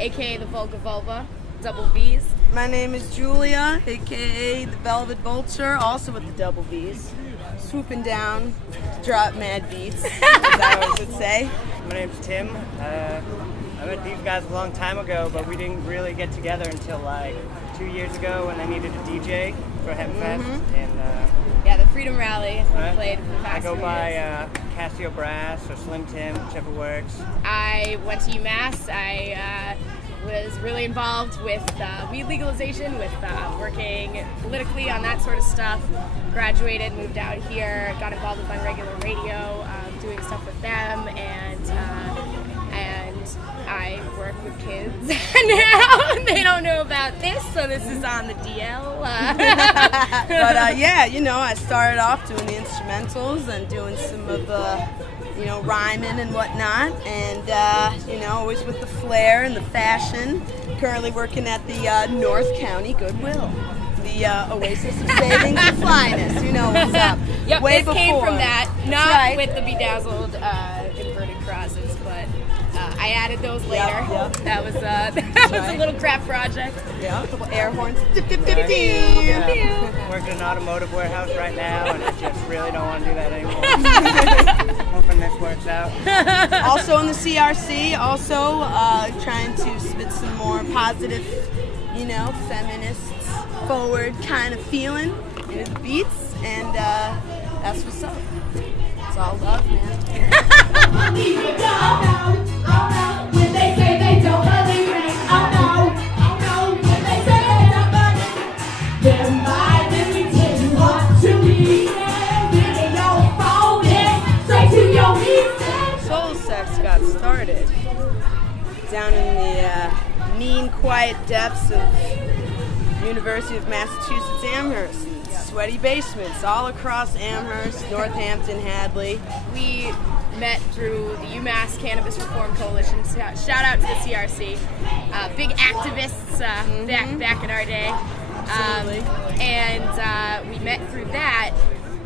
aka the Vulga Vulva, double V's. My name is Julia, aka the Velvet Vulture, also with the double V's. Swooping down to drop mad beats, as I always would say. My name's Tim. I met these guys a long time ago, but we didn't really get together until like 2 years ago when I needed a DJ for Hempfest. And Yeah, the Freedom Rally right. played for the past I go 3 by years. Casio Brass or Slim Tim, whichever works. I went to UMass. I was really involved with weed legalization, with working politically on that sort of stuff. Graduated, moved out here, got involved with Unregular Radio, doing stuff with them, and I work with kids now. They don't know about this, so this is on the DL. But yeah, you know, I started off doing the instrumentals and doing some of the, you know, rhyming and whatnot, and you know, always with the flair and the fashion. Currently working at the North County Goodwill, the oasis of savings and flyness. You know what's up. Yep, Way this came before. from that, not right. with the bedazzled inverted crosses, but I added those later. Yep. That was a right. little craft project. Yeah, a couple air horns. Dip, dip, Right. dip, dip. Working in an automotive warehouse right now, and I just really don't want to do that anymore. Hoping this works out. Also in the CRC, also trying to spit some more positive, you know, feminist, forward kind of feeling into the beats, and that's what's up. It's all love, man. When they say they don't believe me, oh no, when they say they don't believe me, then why did we tell you what to be? Then your phone is straight to your knees. Soul Sex got started down in the mean, quiet depths of University of Massachusetts Amherst. Sweaty basements all across Amherst, Northampton, Hadley. We met through the UMass Cannabis Reform Coalition. Shout out to the CRC. Big activists back in our day. Absolutely. And we met through that,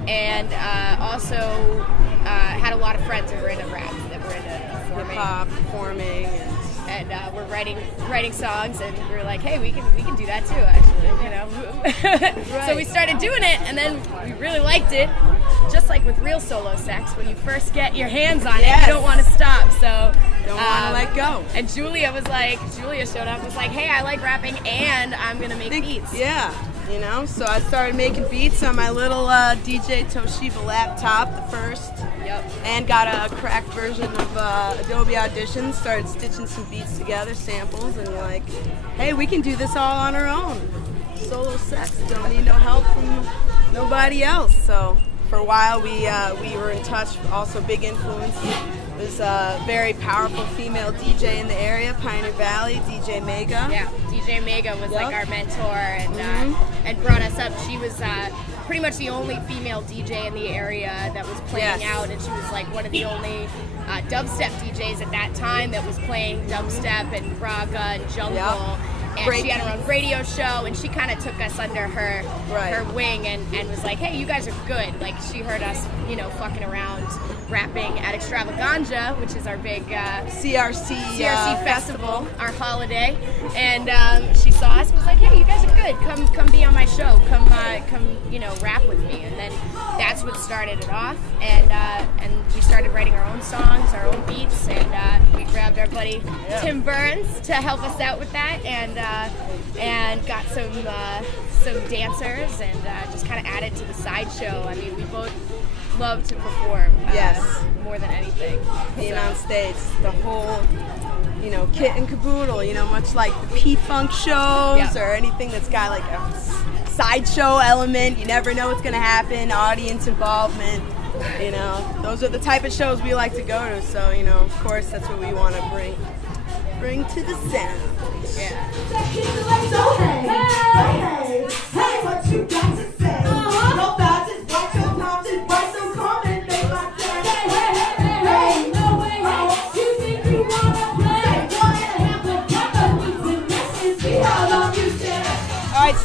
and also had a lot of friends that were into rap, that were into performing. Hip-hop, performing, And we're writing songs, and we were like, hey, we can do that too, actually, you know. So we started doing it, and then we really liked it. Just like with real solo sex, when you first get your hands on it, Yes. you don't want to stop. So don't want to let go. And Julia showed up, and was like, hey, I like rapping, and I'm gonna make beats. Yeah, you know. So I started making beats on my little DJ Toshiba laptop, the first. Yep. And got a cracked version of Adobe Audition, started stitching some beats together, samples, and like, hey, we can do this all on our own. Solo Sex, don't need no help from nobody else. So for a while we were in touch, also big influence. There's a very powerful female DJ in the area, Pioneer Valley, DJ Mega. Yeah, DJ Mega was like our mentor, and brought us up. She was pretty much the only female DJ in the area that was playing out, and she was like one of the only dubstep DJs at that time that was playing dubstep and raga and jungle. Yep. And she had her own radio show, and she kind of took us under her wing and was like, hey, you guys are good. Like, she heard us, you know, fucking around rapping at Extravaganza, which is our big CRC festival, our holiday. And she saw us and was like, hey, you guys are good. Come be on my show. Come you know, rap with me. And then that's what started it off. And we started writing our own songs, our own beats, and we grabbed our buddy Tim Burns to help us out with that, and got some dancers, and just kind of added to the sideshow. I mean, we both love to perform. More than anything. Being on stage, the whole, you know, kit and caboodle, you know, much like the P-Funk shows or anything that's got like a sideshow element. You never know what's going to happen, audience involvement. You know, those are the type of shows we like to go to. So, you know, of course, that's what we want to bring to the sound. Yeah. So hey, what you got to say? No thoughts is right, your pops is right, so come and make my day. Hey, no way, you think you wanna play? Go ahead and have the cup of and see how long you stay. All right,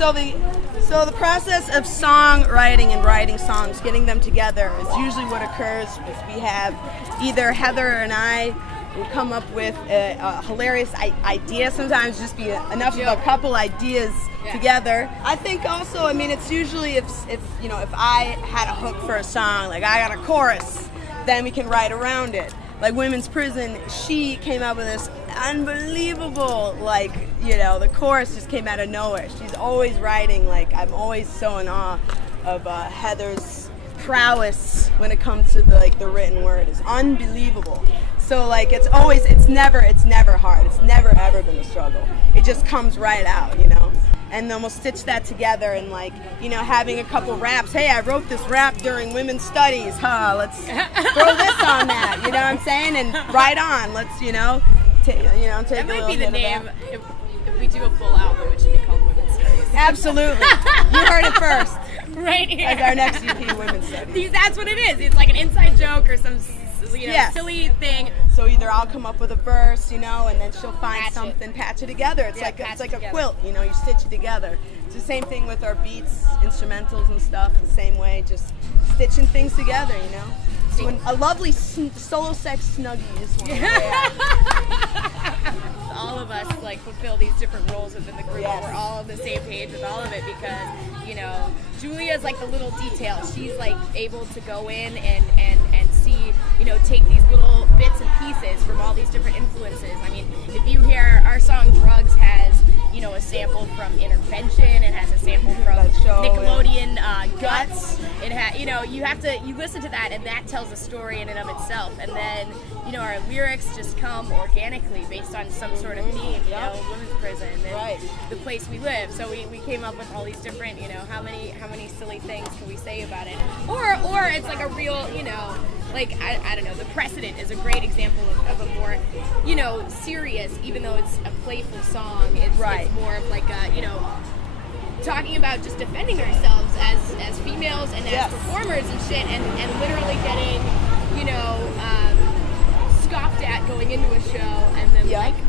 so the process of songwriting and writing songs, getting them together, is usually what occurs if we have either Heather and I We'll come up with a hilarious idea. Sometimes just be enough of a couple ideas together. I think also, I mean, it's usually if I had a hook for a song, like I got a chorus, then we can write around it. Like Women's Prison, she came up with this unbelievable, the chorus just came out of nowhere. She's always writing, I'm always so in awe of Heather's prowess when it comes to the written word. It's unbelievable. So it's never hard. It's never ever been a struggle. It just comes right out, And then we'll stitch that together and having a couple raps. Hey, I wrote this rap during women's studies. Let's throw this on that. You know what I'm saying? And right on. Let's take that might be the name. If we do a full album, it should be called Women's Studies. Absolutely. You heard it first. Right here. As our next EP, Women's Studies. That's what it is. It's like an inside joke or some silly thing. So either I'll come up with a verse, and then she'll find something, patch it together. It's like a quilt, you stitch it together. It's the same thing with our beats, instrumentals and stuff, the same way, just stitching things together, So a lovely solo sex snuggie is all of us fulfill these different roles within the group. Yes. We're all on the same page with all of it because, Julia's the little detail. She's able to go in and see, take these little bits and pieces from all these different influences. I mean, if you hear our song Drugs has, a sample from Intervention, it has a sample from Nickelodeon Guts. It you listen to that and that tells a story in and of itself. And then, our lyrics just come organically based on some sort of theme, women's prison and the place we live. So we came up with all these different, how many silly things can we say about it? Or it's a real, I don't know, The Precedent is a great example of a more, serious, even though it's a playful song, it's more of talking about just defending ourselves as females and as performers and shit, and literally getting, scoffed at going into a show and then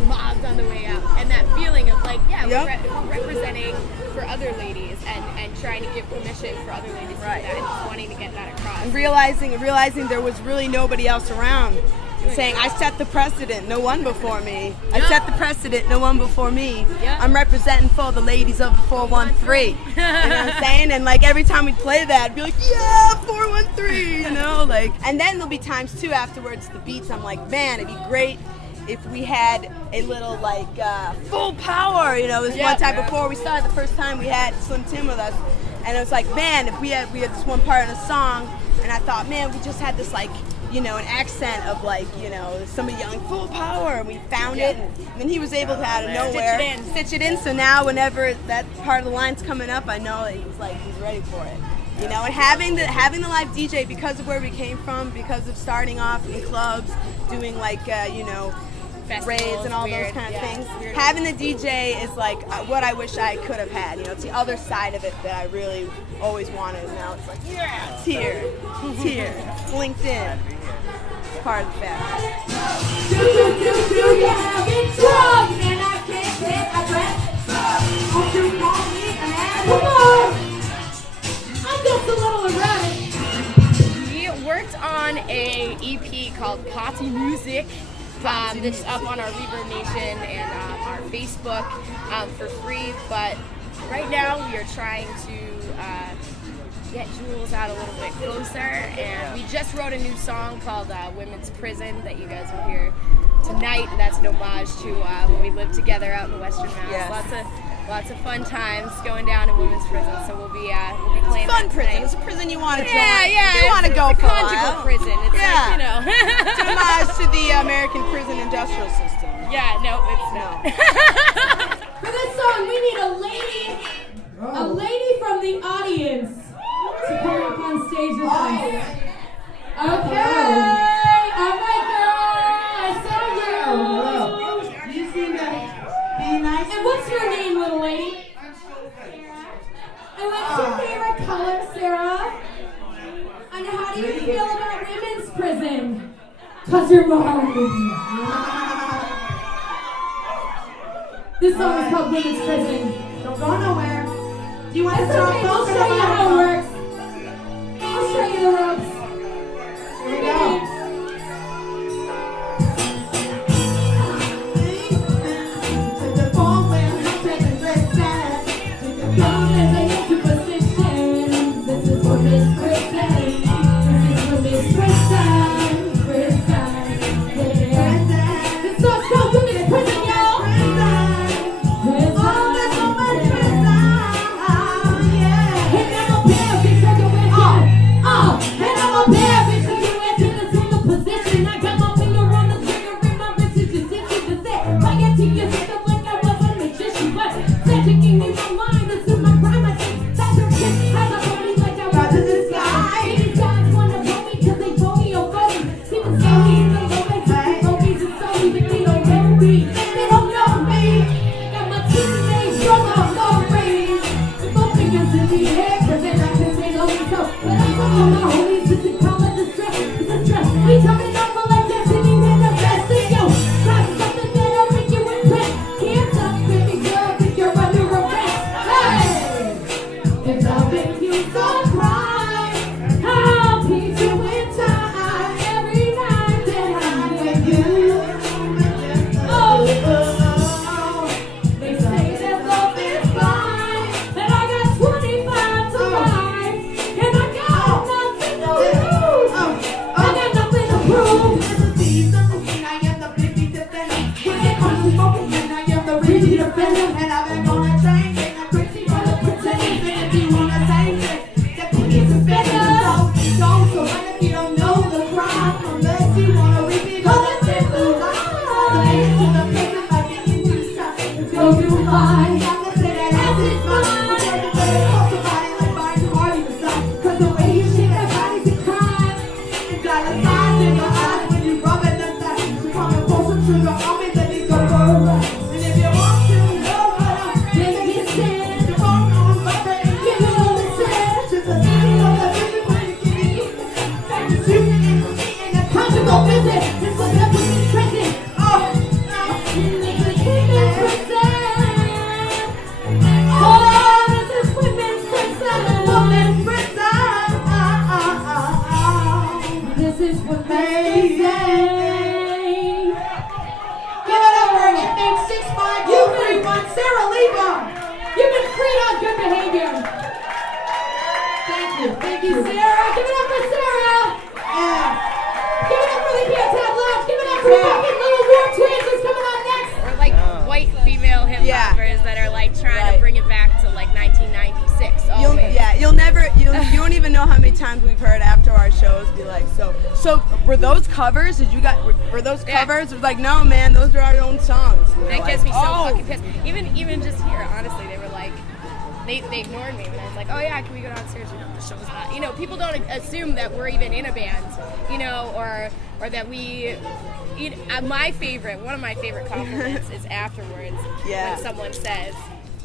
mobbed on the way out, and that feeling of we're representing for other ladies and trying to give permission for other ladies to do that, and just wanting to get that across. And realizing there was really nobody else around. Saying, I set the precedent, no one before me. I set the precedent, no one before me. I'm representing for the ladies of the 413. You know what I'm saying? And every time we play that, I'd be like, yeah, 413, And then there'll be times too afterwards, the beats, I'm like, man, it'd be great if we had a little full power, there was one time before we started, the first time we had Slim Tim with us, and it was like, man, if we had this one part in a song, and I thought, man, we just had this an accent of somebody yelling full power, and we found it, and then he was able to out of nowhere stitch it in. So now whenever that part of the line's coming up, I know that he's ready for it. And having the live DJ, because of where we came from, because of starting off in clubs, doing raids and all those kind of things. Having the DJ is what I wish I could have had. It's the other side of it that I really always wanted. And now it's it's here. It's here. It's linked in. It's part of the fabric. Do you have it drunk and I can't get a breath? Won't you call me an animal? I'm just a little erratic. We worked on a EP called Party Music. That's up on our Reverb Nation and our Facebook for free. But right now we are trying to get Jules out a little bit closer. And we just wrote a new song called Women's Prison that you guys will hear tonight. And that's an homage to when we lived together out in the Western Mass. Yes. Lots of fun times going down to women's prison. So we'll be playing fun that prison. tonight. It's a prison you want to join. Yeah. You want to go it's for a conjugal prison. It's It's an homage to the American prison industrial system. Yeah, no, it's not. For this song, we need a lady from the audience to come up on stage with us. Okay, all right, girl, I saw you. You seem to be nice. And what's your name, little lady? And what's your favorite color, Sarah? And how do you feel about women's prison? 'Cause you're mine. This song is called Women's Prison. Don't go nowhere. Do you want to It's start okay, I'll show you how it works. I'll show you the ropes. Here we go. homies up. But I'm from all my homies, just to call it the stress. It's a stress. We coming up for like destiny and the best of yo. Try something that'll make you impressed. Hands up, baby girl, think you're under arrest. Hey! If I've been you so cry, I'll teach you in time. Every night that I'm with you. Oh, they say that love is blind, and I got 25 to ride, and I got nothing to lose. I got nothing to prove. I am the 50 defender. When it comes to smoking, then I am the Richie defender. And I've been on a train, and I'm crazy for the pretending. And if you want the same thing, that police is better. So what if you don't know the crime? Unless you want to repeat all the simple lies. So get to the paper by getting too tough. Go do fine. I'm gonna say that ass is mine. But the way it costs somebody like buying Harley beside. Cause the way you shake that body's a crime. You got a sign in your eyes when you rub it them back. So come and pull some sugar on me, let me go for a ride. And if you want to know what I'm Then you stand, the phone on my face. give it all the sense. Just a little of the vision when you give me. Like the shooting and the eating and Conjugal visit, this was a women's present. oh, This is women's present. Oh, this is women's present. woman's prison. This is women's present. Give it up for inmate 65231, Sarah Leva. You've been freed on good behavior. Thank you, Sarah. Give it up for Sarah. Yeah. Give it up for the Kids Have Left. Give it up for fucking Little War Twins who's coming on next. Or like white female hip Yeah. hoppers that are like trying Right. to bring it back to like 1996. Always. You'll never, you don't even know how many times we've heard after our shows be like, so were those covers? Were those Yeah. covers? It was like, no, man, those are our own songs. And they're That gets me so oh. fucking pissed. Even just here, honestly, they were like, they ignored me when I was like, oh yeah, can we go downstairs? You know, the show's not. You know, people don't assume that we're even in a band, you know, or that we. One of my favorite compliments is afterwards Yeah. when someone says,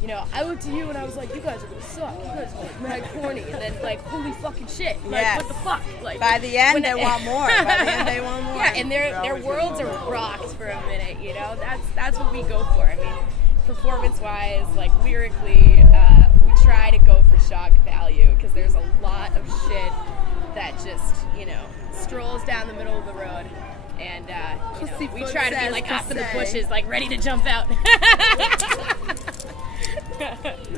you know, I looked at you and I was like, you guys are gonna suck. You guys are like mad corny, and then like, holy fucking shit, like Yes. what the fuck? Like By the end, when they want more. By the end, they want more. Yeah, and their worlds are rocked for a minute. You know, that's what we go for. I mean, performance-wise, like lyrically, we try to go for shock value because there's a lot of shit that just, you know, strolls down the middle of the road. And, you know, we try to be like off in the bushes, like ready to jump out.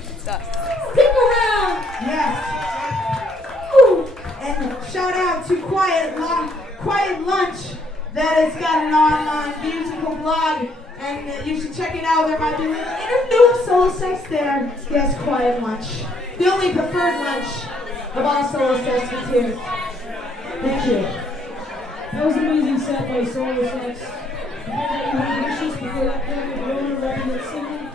Stick around. Yes. Ooh. And shout out to Quiet Lunch that has got an online musical blog, and you should check it out. There might be a little interview of Solo Sex there. Yes, Quiet Lunch. The only preferred lunch of all Solo Sex is here. Thank you. That was an amazing set by Solo Sex. I think that you had wishes before that, Corona repping it, singing.